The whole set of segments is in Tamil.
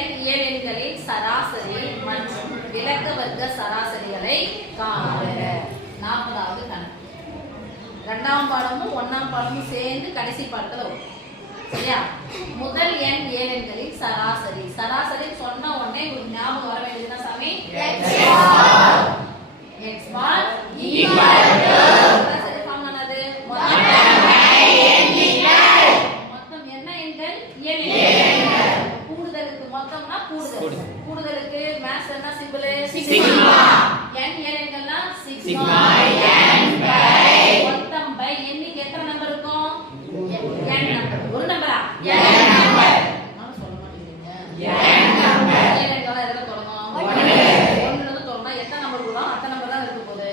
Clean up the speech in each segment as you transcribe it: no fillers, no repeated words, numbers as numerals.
n இயலெண்களின் சராசரி மற்றும் விலக்க வர்க்க சராசரிகளை காண்க. 40வது கணக்கு. 2ஆம் பாடமும் 1ஆம் பாடமும் சேர்ந்து கடைசி பாடத்துல வரும். சரியா? முதல் n இயலெண்களின் சராசரி. சராசரி சொன்ன உடனே உங்களுக்கு ஞாபகம் வர வேண்டியதுன்னா சாமி x bar equal to சராசரி ஃபார்ம் என்னது? மொத்தம் என்ன எண்கள்? இயலெண்கள். கூடுதலுக்கு மொத்தம்னா கூடுதல். கூடுதலுக்கு மேத்ஸ் என்ன சிம்பிள்? சிக்மா. n இயலெண்கள்னா சிக்மா n பை மொத்தம் பை எண்ணிக்கை எத்தனை நம்பர் இருக்கும்? n number. ஒரு நம்பரா? n number. நான் சொல்ல மாட்டேங்கிறீங்க. n number. இயலெண்கள எதுல தொடங்கும்? 1 ல தொடங்கினா எத்தனை நம்பர் வரும்? அத்தனை நம்பர் தான் இருக்க போகுது.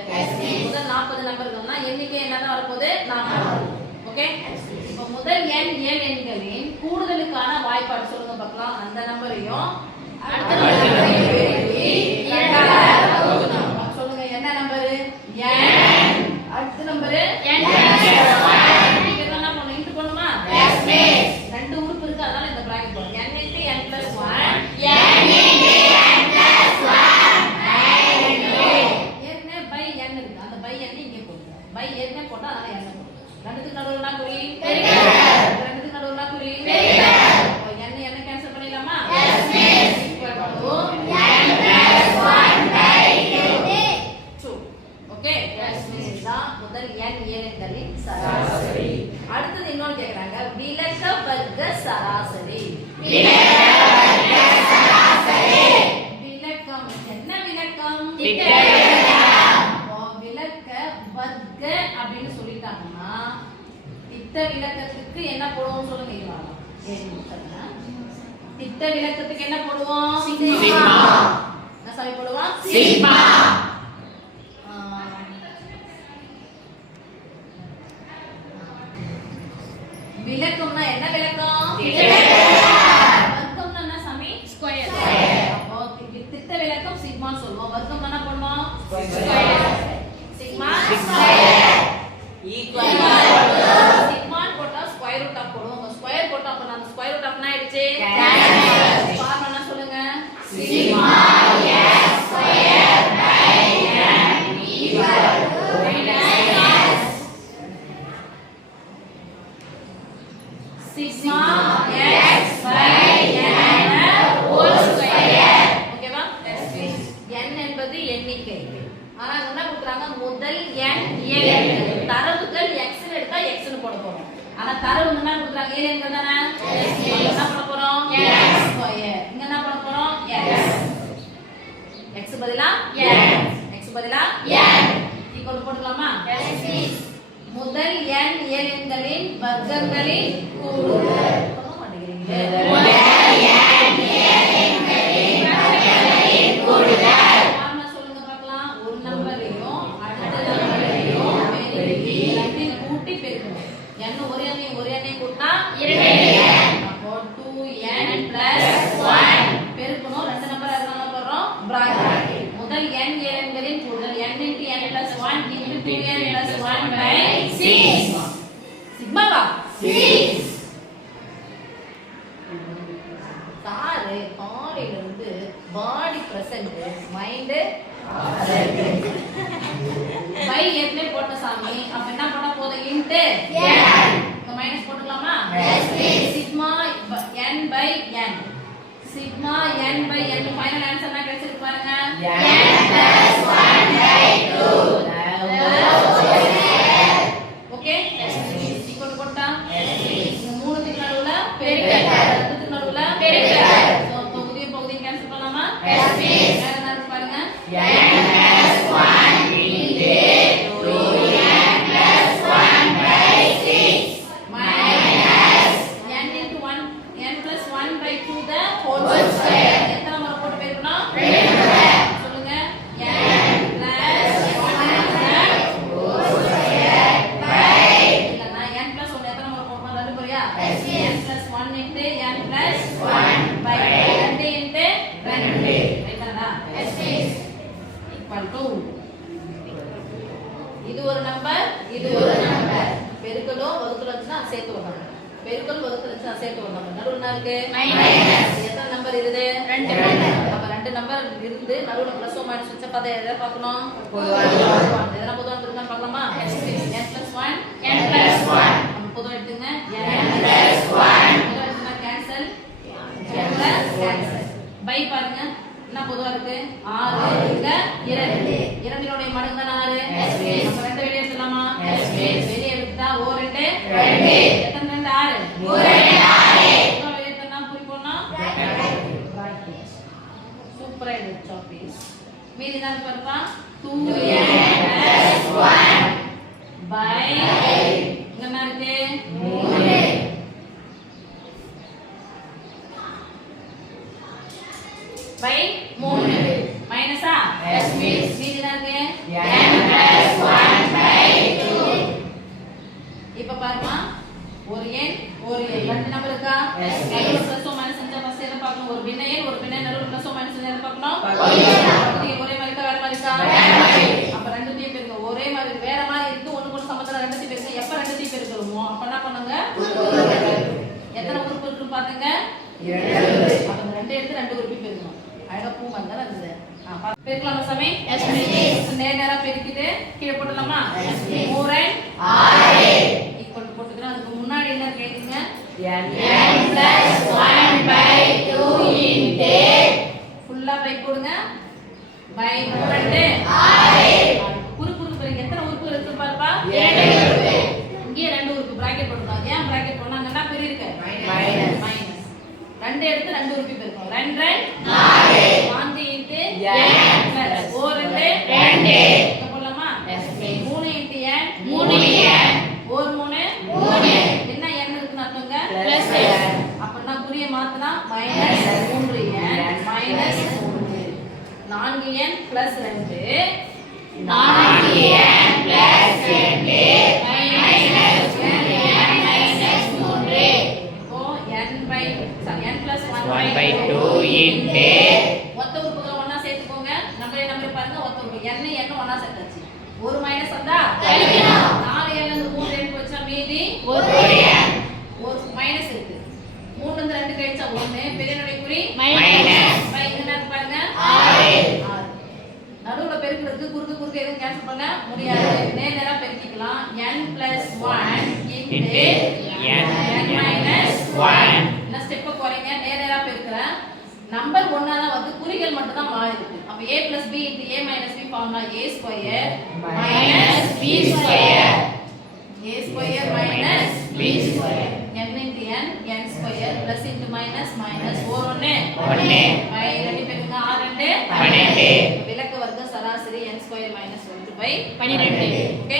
முதல் 40 நம்பர்கள்னா எண்ணிக்கை என்னதான் வர போகுது? 40. ஓகே? இப்போ முதல் n இயலெண்களின் கூடுதலுக்கான வாய்ப்பாடு சொல்லுங்க பார்க்கலாம். அந்த நம்பரையும் அடுத்த நம்பரையும் பெருக்கி 2ஆல் வகுக்கணும். சொல்லுங்க என்ன நம்பர்? n. அடுத்த நம்பர் n + 1. இதெல்லாம் பண்ணனும். இன்டு பண்ணுமா? Yes miss. ரெண்டு உறுப்பு இருக்கு அதனால இந்த பிராக்கெட் போடுங்க. n * n + 1 n * n + 1 என்ன பை n இருக்கு. அந்த பை n இங்க போடுங்க. பை n போட்டா அதனால n போடுங்க. ரெண்டுக்கு நடுவுல குறி பெருக்கல். ரெண்டுக்கு நடுவுல குறி பெருக்கல். அப்ப n n கேன்சல் பண்ணிடலாமா? Yes miss. = n + 1/2. Okay? Yes miss. தான் முதல் n இயலெண்களின் சராசரி. அடுத்து இன்னொரு கேக்குறாங்க விலக்க வர்க்க சராசரி. விலக்க வர்க்க சராசரி. விலக்கம் என்ன விலக்கம்? திட்ட விலக்கம். விலக்க வர்க்க அப்படினு சொல்லிட்டாங்கன்னா திட்ட விலக்கத்துக்கு என்ன போடுவோம் சொல்லுங்க இவாளா. திட்ட விலக்கத்துக்கு என்ன போடுவோம்? சிக்மா. என்ன சாமி போடுவோம்? சிக்மா. விலக்கம்னா என்ன விலக்கம்? வர்க்கம்னா என்ன சாமி? ஸ்கொயர். அப்போ திட்ட விலக்கம் சிக்மா சொல்லுவோம். வர்க்கம் என்ன பண்ணுவோம்? Square. Sigma square equal to sigma போட்டா ஸ்கொயர் ரூட் ஆஃப் போடுவோம். ஸ்கொயர் போட்டா அப்ப அந்த ஸ்கொயர் ரூட் ஆஃப் என்ன ஆயிடுச்சு? கேன்சல். ஃபார்முலா என்ன சொல்லுங்க? Sigma s square by n equal to sigma x by n whole square. ஓகேவா? n என்பது எண்ணிக்கை. ஆனா என்ன கொடுக்கறாங்க? முதல் n இயலெண்கள். தரவுகள் x ன்னு எடுத்தா x ன்னு போட போறோம். ஆனா தரவு என்ன கொடுக்கறாங்க? இயலெண்கள் தானே? என்ன பண்ண போறோம்? x square. இங்க என்ன பண்ண போறோம்? x பதிலா n. x பதிலா n. ஈக்குவல் போட்டுக்கலாமா? Yes miss. முதல் n இயலெண்களின் வர்க்கங்களின் கூடுதல். சொல்ல மாட்டேங்கிறீங்க. முதல் n இயலெண்களின் வர்க்கங்களின் கூடுதல். நாம சொல்லுங்க பார்க்கலாம். ஒரு நம்பரையும் அடுத்த நம்பரையும் பெருக்கி ரெண்டில் கூட்டி பெருக்கணும். n ஒரு எண்ணையும் கூட்டினா 2n. அப்போ 2n + 1 பெருக்கணும். ரெண்டு நம்பர் அதனால போறோம் பிராக்கெட். முதல் n இயலெண்களின் கூடுதல் n * n + 1 * 2n + 1/6. சிக்மாவா? 6. சாரு காலையில இருந்து பாடி பிரசன்ட் மைண்ட் பை ஏற்கனவே போட்ட சாமி. அப்ப என்ன பண்ண போகுது? Into n. இங்க மைனஸ் போட்டுக்கலாமா? Yes miss. Sigma n/n. Sigma n/n final answer என்ன கிடைச்சிருக்கு பாருங்க. n + 1/2. ஓகே? ஈக்குவல் போட்டா இந்த மூணுக்கு நடுவுல பெருக்கல். ரெண்டுக்கு நடுவுல பெருக்கல். சோ பகுதியும் கேன்சல் பண்ணலாமா? Yes miss. வேற என்ன இருக்கு பாருங்க. n + 1 * 2n + 1/6 minus n * 1 n + 1/2 the whole square. எத்தனை முறை போட்டு பெருக்கணும்? 2 முறை. சொல்லுங்க. n + 1 the whole square by இல்லனா n + 1 எத்தனை முறை போடணும்? 2 முறையா? n + 1 * n + 1 by 2 * 2. ரைட்டா? Yes miss. ஈக்குவல் டு இது ஒரு நம்பர், இது ஒரு நம்பர். பெருக்கலோ வகுத்தலோ இருந்துச்சுன்னா சேர்த்து வரணும். பெருக்கல் வகுத்தல் இருந்துச்சுன்னா சேர்த்து வரணும். நடுவுல என்ன இருக்கு? மைனஸ். எத்தனை நம்பர் இருக்குது 2 அப்ப 2 நம்பர் இருந்து நடுவுல பிளஸ் மைனஸ் வச்ச பதம் எதை பார்க்கணும் எதனா பொதுவான இருக்கான்னு பார்க்கலாமா n + 1 நம்ம பொதுவா எடுத்துங்க n + 1 பொதுவா எடுத்தா கேன்சல் பை பாருங்க என்ன பொதுவா இருக்கு 6 இங்க 2 இரண்டினுடைய மடங்கு தான் 6 நம்ம ரெண்டு வெளிய எடுத்துலாமா வெளிய எடுத்தா ஓ 2 எத்தனை 2 6 ஓ 2 6 வெளிய எடுத்தா குறிப்போம்னா சூப்பரா இருக்கு சாப்பீஸ் மீதி தான் பாருப்பா 2n + 1 by இங்க என்ன இருக்கு 3 by 3 மைனஸா எஸ் மிஸ் மீதி என்ன இருக்கு n + 1 by 2 இப்ப பாருமா ஒரு n ரெண்டு நம்பர் இருக்கா நடுவுல பிளஸ் மைனஸ் செஞ்சா ஃபர்ஸ்ட் எதை பார்க்கணும் ஒரு பின்ன n ஒரு பின்ன நடுவுல பிளஸ் மைனஸ் செஞ்சா எதை பார்க்கணும் ஒரே மாதிரி இருக்கா வேற மாதிரி இருக்கா அப்ப ரெண்டுத்தையும் பெருக்க ஒரே மாதிரி வேற மாதிரி இருக்கு ஒண்ணுக்கு சமத்துல ரெண்டுத்தையும் பெருக்க எப்ப ரெண்டுத்தையும் பெருக்கறோமோ அப்ப என்ன பண்ணுங்க எத்தனை உறுப்பு இருக்குன்னு பாருங்க 2 அப்ப ரெண்டு எடுத்து ரெண்டு உறுப்பு பெருக்கணும் அழகா பூ வந்தா அது பெருக்கலாமா சாமி எஸ் மிஸ் நேரா பெருக்கிட்டு கீழ போடலாமா எஸ் மிஸ் 4 6 ஈக்குவல் போட்டுக்கறோம் அதுக்கு முன்னாடி என்ன கேக்குங்க n + 1 by 2 into ஃபுல்லா பை போடுங்க by 2 6 குறுக்கு பெருக்க எத்தனை உறுப்பு இருக்கு பாருப்பா 2 உறுப்பு இங்க ரெண்டு உறுப்பு பிராக்கெட் போடுங்க ஏன் பிராக்கெட் போடுறாங்கன்னா பெரிய இருக்கு மைனஸ் ரெண்டு எடுத்து ரெண்டு உறுப்பு பெருக்கணும் 2 4 4 into n plus 4 2 இங்க போடலாமா yes miss 3 into n 3 n 4 3 3 என்ன n இருக்குன்னு அர்த்தங்க பிளஸ் அப்பனா குறிய மாத்துனா -3n -3 4n plus 2 4n plus 2 -3 இப்போ n plus 1 by 2 into மொத்த உறுப்புகளை ஒண்ணா சேர்த்துக்கோங்க நம்பர் பாருங்க மொத்த உறுப்பு n ஒண்ணா சேர்த்தாச்சு ஒரு மைனஸ் வந்தா கழிக்கணும் 4n ல இருந்து 3n போச்சா மீதி ஒரு மைனஸ் இருக்கு 3 ல இருந்து 2 கழிச்சா 1 பெரியனுடைய குறி மைனஸ் பை என்ன பாருங்க 6 நடுவுல பெருக்குறதுக்கு குறுக்கு எதுவும் கேன்சல் பண்ண முடியாது நேரா பெருக்கிக்கலாம் n + 1 into n - 1 இந்த ஸ்டெப்பை குறைங்க நேரா பெருக்குறேன் நம்பர் ஒண்ணா தான் வந்து குறிகள் மட்டும் தான் மாறி இருக்கு அப்ப a + b into a - b formula a square minus b square a square minus b square n into n square plus into minus 4 1 by ரெண்டு பேருங்க 6 2 12 விலக்க வர்க்க சராசரி n square minus 1 by 12 okay